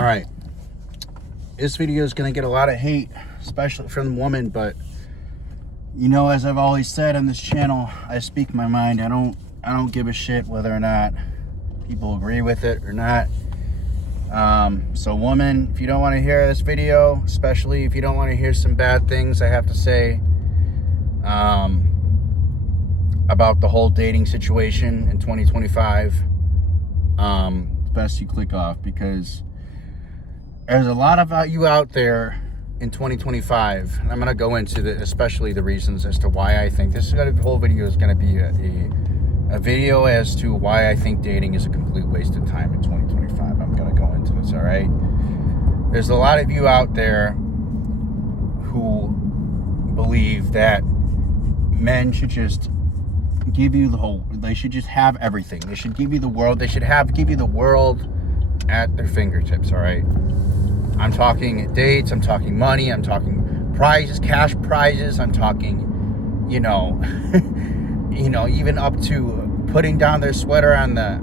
All right. This video is going to get a lot of hate, especially from the woman, but you know, as I've always said on this channel, I speak my mind. I don't give a shit whether or not people agree with it or not. So woman, if you don't want to hear this video, especially if you don't want to hear some bad things I have to say about the whole dating situation in 2025, it's best you click off, because there's a lot of you out there in 2025. And I'm going to go into especially the reasons as to why I think the whole video is going to be a video as to why I think dating is a complete waste of time in 2025. I'm going to go into this, all right? There's a lot of you out there who believe that men should just give you they should just have everything. They should give you the world. They should give you the world at their fingertips, all right? I'm talking dates, I'm talking money, I'm talking prizes, cash prizes, I'm talking, even up to putting down their sweater on the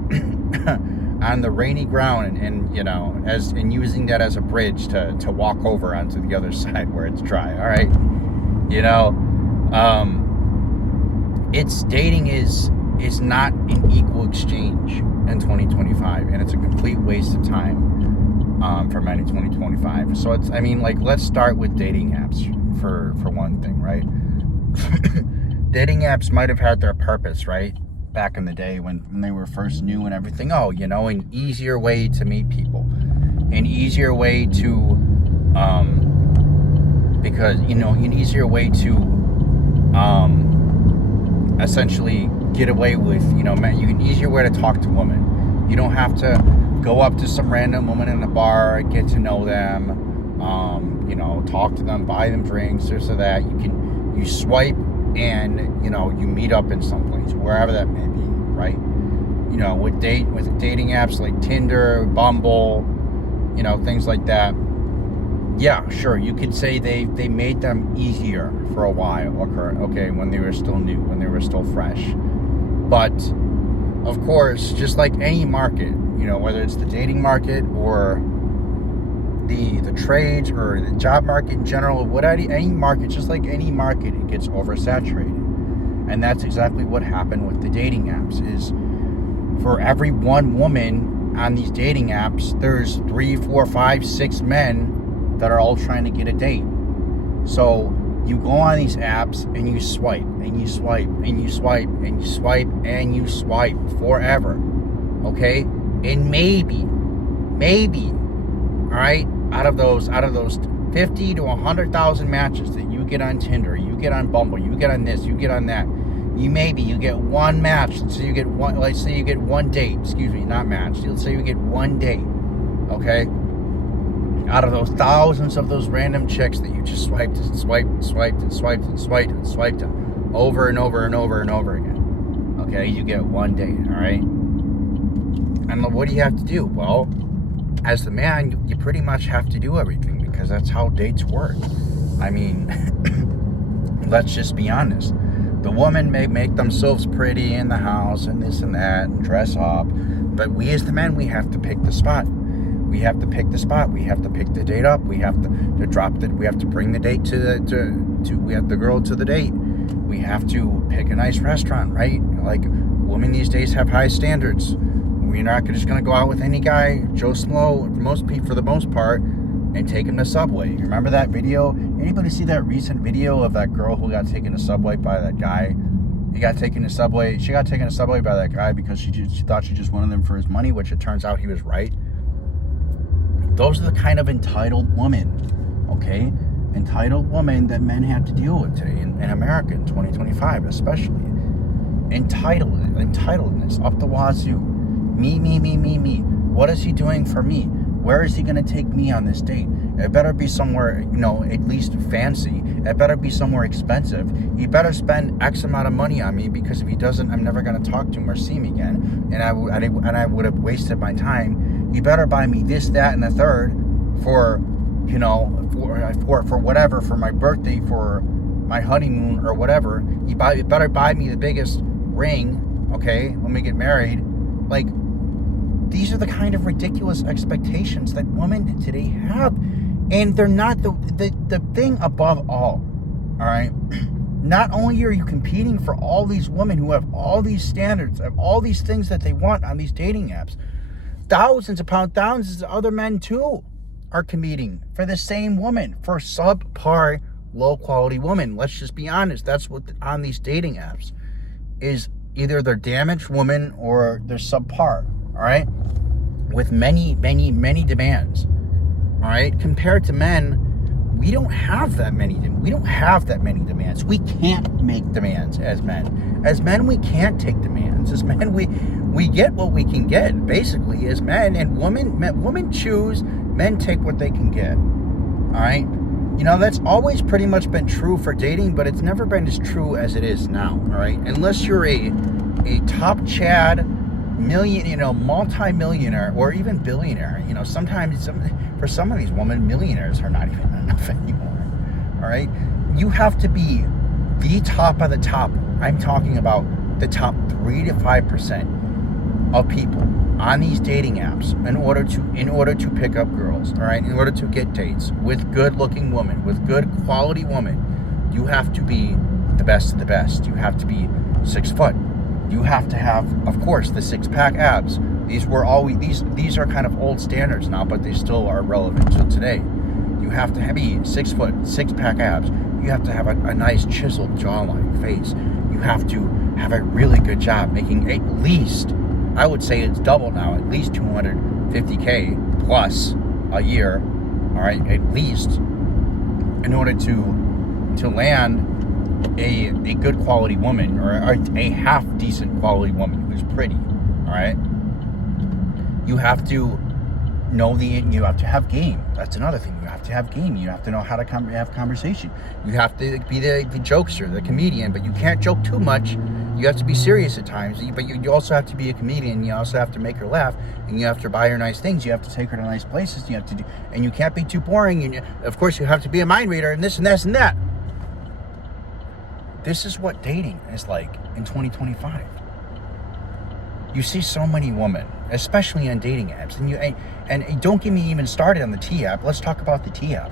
on the rainy ground and using that as a bridge to walk over onto the other side where it's dry. All right. Dating is not an equal exchange in 2025, and it's a complete waste of time for men in 2025. So let's start with dating apps for one thing, right? Dating apps might have had their purpose, right? Back in the day when they were first new and everything. An easier way to meet people, an easier way to essentially get away with, an easier way to talk to women. You don't have to go up to some random woman in a bar, get to know them, talk to them, buy them drinks, this or that. You swipe and, you meet up in some place, wherever that may be, right? With dating apps like Tinder, Bumble, things like that. Yeah, sure, you could say they made them easier for a while, okay, when they were still new, when they were still fresh. But, of course, just like any market, whether it's the dating market or the trades or the job market in general, any market, just like any market, it gets oversaturated. And that's exactly what happened with the dating apps. Is for every one woman on these dating apps, there's 3, 4, 5, 6 men that are all trying to get a date. So you go on these apps and you swipe and you swipe and you swipe and you swipe and you swipe forever, okay? And maybe, all right, out of those 50 to 100,000 matches that you get on Tinder, you get on Bumble, you get on this, you get on that, you get one match. So you get one. Let's say you get one date. Excuse me, not match. Let's say you get one date, okay? Out of those thousands of those random chicks that you just swiped over and over and over and over again, okay, you get one date, all right? And what do you have to do? Well, as the man, you pretty much have to do everything, because that's how dates work. Let's just be honest. The woman may make themselves pretty in the house and this and that and dress up, but we as the men, we have to pick the spot. We have to pick the spot. We have to pick the date up. We have to we have to bring the date we have the girl to the date. We have to pick a nice restaurant, right? Like, women these days have high standards. We're not just going to go out with any guy, Joe Schmo, for the most part, and take him to Subway. You remember that video? Anybody see that recent video of that girl who got taken to Subway by that guy? She got taken to Subway by that guy because she thought she just wanted him for his money, which it turns out he was right. Those are the kind of entitled women, okay? Entitled women that men have to deal with today in America in 2025, especially. Entitledness up the wazoo. Me. What is he doing for me? Where is he going to take me on this date? It better be somewhere, at least fancy. It better be somewhere expensive. He better spend X amount of money on me, because if he doesn't, I'm never going to talk to him or see him again. And I would have wasted my time. You better buy me this, that, and the third for whatever, for my birthday, for my honeymoon, or whatever. You better buy me the biggest ring, okay, when we get married. Like, These are the kind of ridiculous expectations that women today have. And they're not the thing above all right? Not only are you competing for all these women who have all these standards, have all these things that they want on these dating apps, thousands of other men too are competing for the same woman, for subpar, low-quality women. Let's just be honest. That's what on these dating apps is. Either they're damaged women or they're subpar, all right? With many demands, all right? Compared to men, we don't have that many demands. We can't make demands as men. As men, we can't take demands. As men, we get what we can get, basically, as men. And women choose, men take what they can get, all right? You know, that's always pretty much been true for dating, but it's never been as true as it is now, all right? Unless you're a top Chad, multi-millionaire, or even billionaire. You know, sometimes for some of these women, millionaires are not even enough anymore, all right? You have to be the top of the top. I'm talking about the top 3 to 5% of people on these dating apps in order to pick up girls, all right? In order to get dates with good-looking women, with good quality women, you have to be the best of the best. You have to be 6 foot. You have to have, of course, the six-pack abs. These are kind of old standards now, but they still are relevant to today. You have to be 6 foot, six-pack abs. You have to have a nice chiseled jawline, face. You have to have a really good job making at least, I would say it's double now, at least $250K plus a year, all right, at least, in order to land a good quality woman, or a half decent quality woman who's pretty, all right? You have to you have to have game. That's another thing. You have to have game. You have to know how to have conversation. You have to be the jokester, the comedian, but you can't joke too much. You have to be serious at times, but you also have to be a comedian. You also have to make her laugh, and you have to buy her nice things. You have to take her to nice places. And you can't be too boring. And of course, you have to be a mind reader, and this and this and that. This is what dating is like in 2025. You see so many women, especially on dating apps, and don't get me even started on the T app. Let's talk about the T app,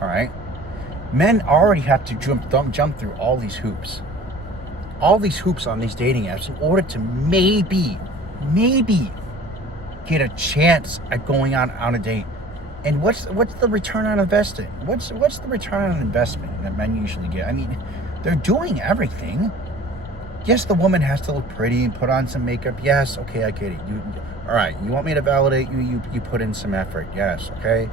all right? Men already have to jump through all these hoops on these dating apps in order to maybe get a chance at going on a date. And what's the return on investment? What's the return on investment that men usually get? I mean, they're doing everything. Yes, the woman has to look pretty and put on some makeup. Yes, okay, I get it. All right, you want me to validate you? You put in some effort. Yes, okay.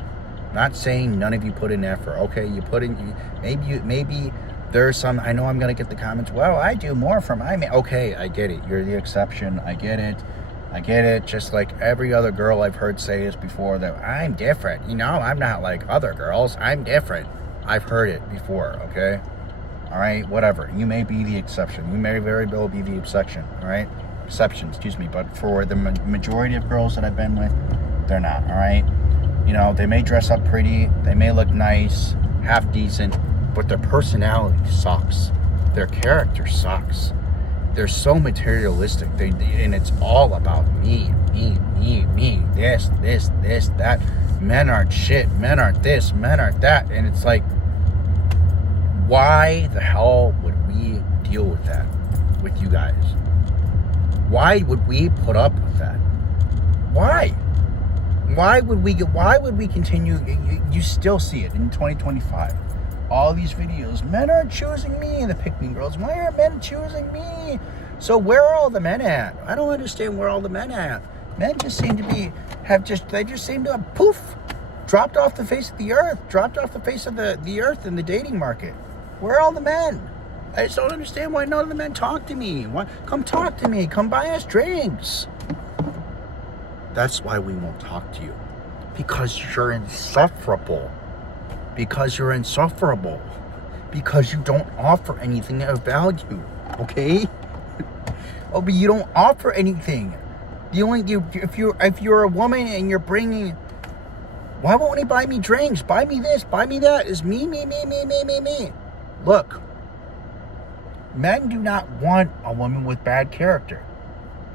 Not saying none of you put in effort. Okay, you put in. Maybe there's some. I know I'm gonna get the comments. Well, I do more for my man. Okay, I get it. You're the exception. I get it. Just like every other girl I've heard say this before, that I'm different. You know, I'm not like other girls. I'm different. I've heard it before. Okay. All right, whatever. You may be the exception. You may very well be the exception, all right? But for the majority of girls that I've been with, they're not, all right? You know, they may dress up pretty, they may look nice, half decent, but their personality sucks. Their character sucks. They're so materialistic, and it's all about me, this, that. Men aren't shit, men aren't this, men aren't that, and it's like, why the hell would we deal with that with you guys? Why would we put up with that? Why? Why would we continue? You still see it in 2025. All these videos, men are choosing me, the pick-me girls. Why are men choosing me? So where are all the men at? I don't understand where all the men at. Men just seem to have poof, dropped off the face of the earth, the earth in the dating market. Where are all the men? I just don't understand why none of the men talk to me. Come talk to me. Come buy us drinks. That's why we won't talk to you. Because you're insufferable. Because you don't offer anything of value. Okay? Oh, but you don't offer anything. If you're a woman and you're bringing, why won't he buy me drinks? Buy me this, buy me that. It's me. Look, men do not want a woman with bad character.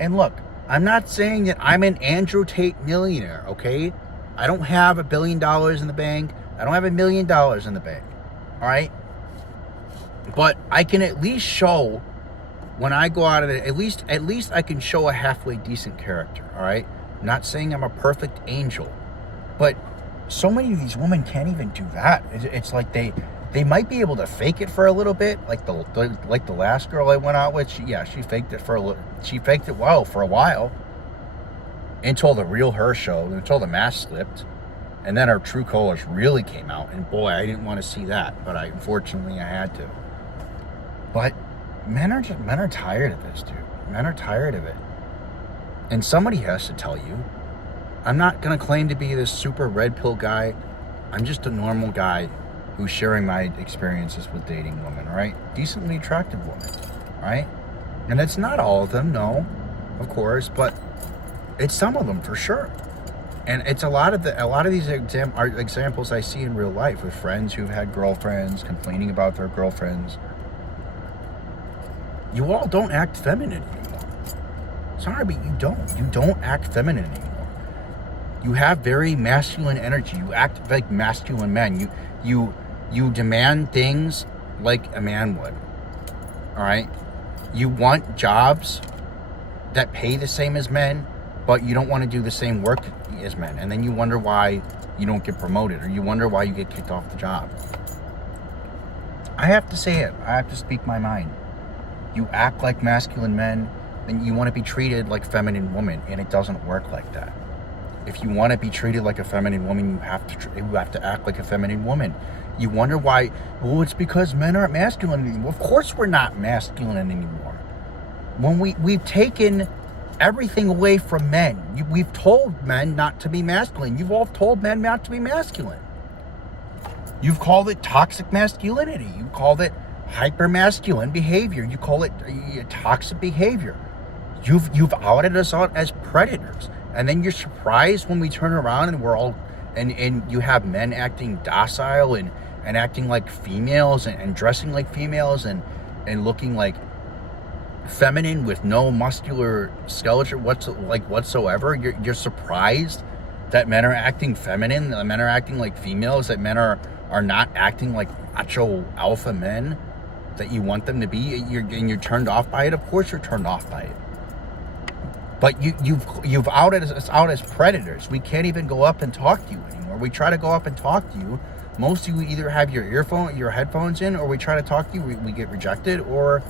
And look, I'm not saying that I'm an Andrew Tate millionaire, okay? I don't have $1 billion in the bank. I don't have $1 million in the bank, all right? But I can at least show, when I go out of it, at least I can show a halfway decent character, all right? I'm not saying I'm a perfect angel, but so many of these women can't even do that. It's like they might be able to fake it for a little bit, like the last girl I went out with. She faked it she faked it well for a while, until the real her showed, until the mask slipped, and then her true colors really came out. And boy, I didn't want to see that, but unfortunately I had to. But men are tired of this, dude. Men are tired of it, and somebody has to tell you. I'm not gonna claim to be this super red pill guy. I'm just a normal guy who's sharing my experiences with dating women, all right? Decently attractive women, all right? And it's not all of them, no, of course, but it's some of them for sure. And it's a lot of these examples I see in real life with friends who've had girlfriends complaining about their girlfriends. You all don't act feminine anymore. Sorry, but you don't act feminine anymore. You have very masculine energy. You act like masculine men. You demand things like a man would. All right? You want jobs that pay the same as men, but you don't want to do the same work as men. And then you wonder why you don't get promoted, or you wonder why you get kicked off the job. I have to say it. I have to speak my mind. You act like masculine men, then you want to be treated like feminine women, and it doesn't work like that. If you want to be treated like a feminine woman, you have to act like a feminine woman. You wonder why? Well, it's because men aren't masculine anymore. Of course we're not masculine anymore. When we've taken everything away from men. We've told men not to be masculine. You've all told men not to be masculine. You've called it toxic masculinity. You called it hyper-masculine behavior. You call it toxic behavior. You've outed us out as predators. And then you're surprised when we turn around and we're all, and you have men acting docile and acting like females and dressing like females and looking like feminine with no muscular skeleton whatsoever. You're surprised that men are acting feminine, that men are acting like females, that men are not acting like macho alpha men that you want them to be. You're turned off by it. Of course you're turned off by it. But you've outed us out as predators. We can't even go up and talk to you anymore. We try to go up and talk to you. Most of you either have your headphones in, or we try to talk to you, we get rejected, or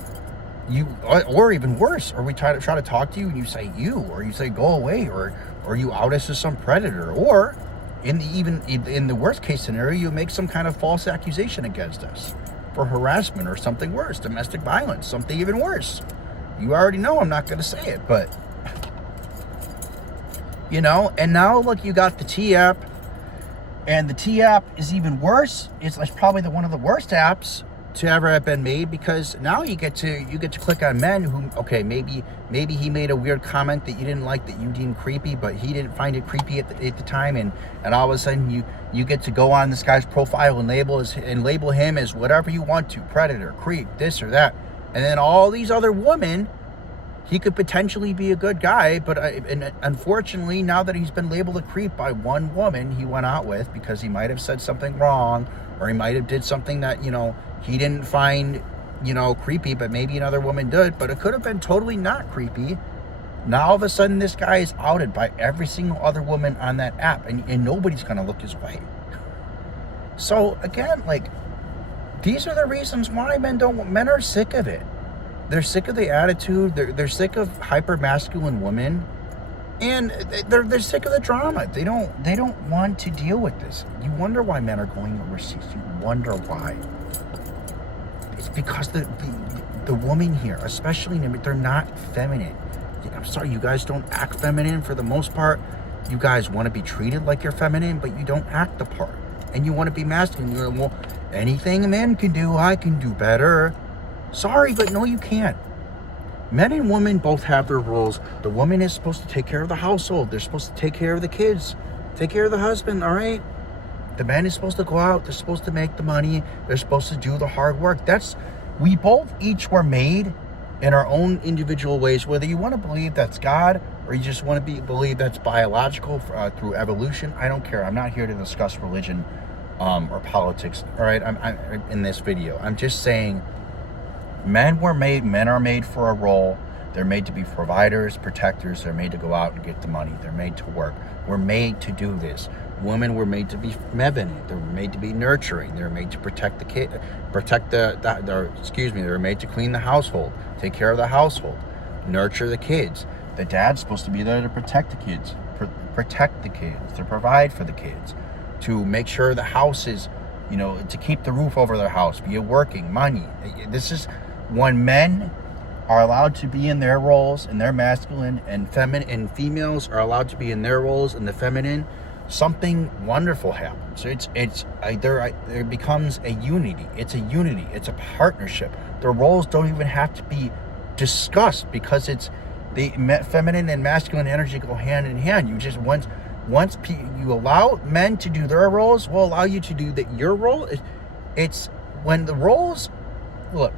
even worse, or we try to talk to you and you say or you say go away, or you out us as some predator, or in the worst case scenario, you make some kind of false accusation against us for harassment or something worse, domestic violence, something even worse. You already know I'm not going to say it, but and now look, you got the T app, and the T app is even worse. It's probably one of the worst apps to ever have been made, because now you get to click on men who, okay, maybe he made a weird comment that you didn't like, that you deemed creepy, but he didn't find it creepy at the time, and all of a sudden you get to go on this guy's profile and label him as whatever you want to, predator, creep, this or that, and then all these other women. He could potentially be a good guy, but unfortunately, now that he's been labeled a creep by one woman he went out with because he might have said something wrong, or he might have did something that, he didn't find, creepy, but maybe another woman did, but it could have been totally not creepy. Now all of a sudden, this guy is outed by every single other woman on that app, and nobody's going to look his way. So again, these are the reasons why men are sick of it. They're sick of the attitude. They're sick of hyper-masculine women, and they're sick of the drama. They don't want to deal with this. You wonder why men are going overseas. You wonder why. It's because the women here, especially, they're not feminine. I'm sorry, you guys don't act feminine for the most part. You guys want to be treated like you're feminine, but you don't act the part. And you want to be masculine. You're like, well, anything a man can do, I can do better. Sorry, but no, you can't. Men and women both have their roles. The woman is supposed to take care of the household. They're supposed to take care of the kids, take care of the husband, all right? The man is supposed to go out. They're supposed to make the money. They're supposed to do the hard work. We both each were made in our own individual ways, whether you want to believe that's God or you just want to believe that's biological through evolution, I don't care. I'm not here to discuss religion or politics, all right? I'm in this video. I'm just saying men are made for a role. They're made to be providers, protectors. They're made to go out and get the money. They're made to work. We're made to do this. Women were made to be feminine. They're made to be nurturing. They're made to protect the kid, they're made to clean the household, take care of the household, nurture the kids. The dad's supposed to be there to protect the kids, to provide for the kids, to make sure the house is, to keep the roof over their house, be working, money. This is when men are allowed to be in their roles, in their masculine and feminine, and females are allowed to be in their roles in the feminine, something wonderful happens. There becomes a unity. It's a unity. It's a partnership. The roles don't even have to be discussed because it's the feminine and masculine energy go hand in hand. You just once you allow men to do their roles, will allow you to do your role. It's when the roles look.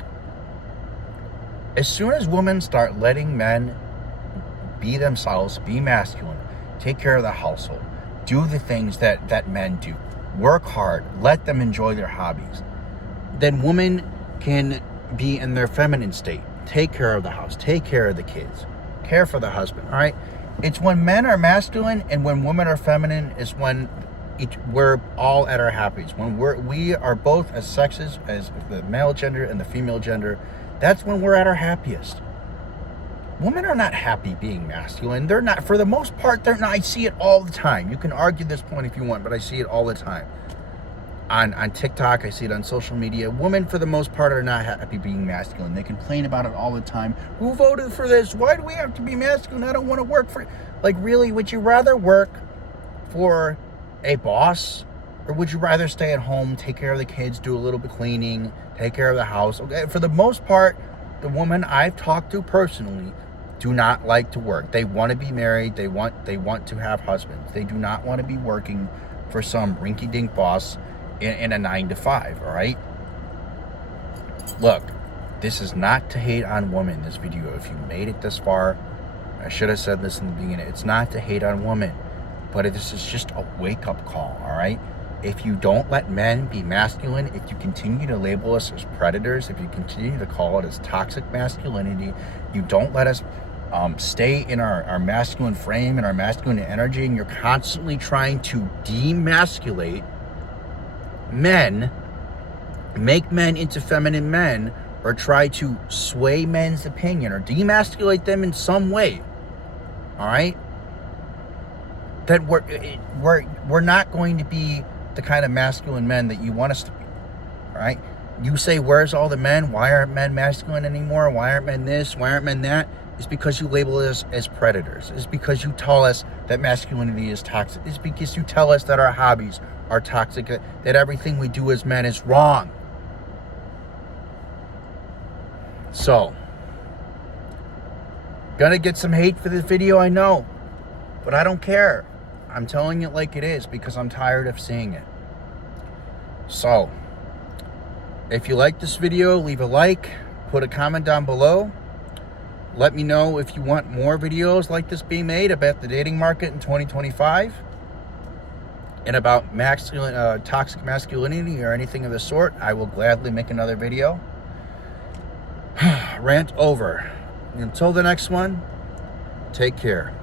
As soon as women start letting men be themselves, be masculine, take care of the household, do the things that men do, work hard, let them enjoy their hobbies, then women can be in their feminine state, take care of the house, take care of the kids, care for the husband, all right? It's when men are masculine and when women are feminine is when we're all at our happiest. When we are both as sexes, as the male gender and the female gender, that's when we're at our happiest. Women are not happy being masculine. They're not, for the most part, they're not. I see it all the time. You can argue this point if you want, but I see it all the time. On TikTok, I see it on social media. Women, for the most part, are not happy being masculine. They complain about it all the time. Who voted for this? Why do we have to be masculine? I don't want to work for... Like, really, would you rather work for a boss? Or would you rather stay at home, take care of the kids, do a little bit cleaning, take care of the house? Okay, for the most part, the women I've talked to personally do not like to work. They want to be married. They want to have husbands. They do not want to be working for some rinky-dink boss in a 9-to-5, all right? Look, this is not to hate on women, this video. If you made it this far, I should have said this in the beginning. It's not to hate on women, but this is just a wake-up call, all right? If you don't let men be masculine, if you continue to label us as predators, if you continue to call it as toxic masculinity, you don't let us stay in our masculine frame and our masculine energy, and you're constantly trying to demasculate men, make men into feminine men, or try to sway men's opinion or demasculate them in some way, all right? That we're not going to be the kind of masculine men that you want us to be, all right? You say, where's all the men? Why aren't men masculine anymore? Why aren't men this? Why aren't men that? It's because you label us as predators. It's because you tell us that masculinity is toxic. It's because you tell us that our hobbies are toxic, that everything we do as men is wrong. So, gonna get some hate for this video, I know, but I don't care. I'm telling it like it is because I'm tired of seeing it. So, if you like this video, leave a like, put a comment down below. Let me know if you want more videos like this being made about the dating market in 2025 and about toxic masculinity or anything of the sort. I will gladly make another video. Rant over. Until the next one, take care.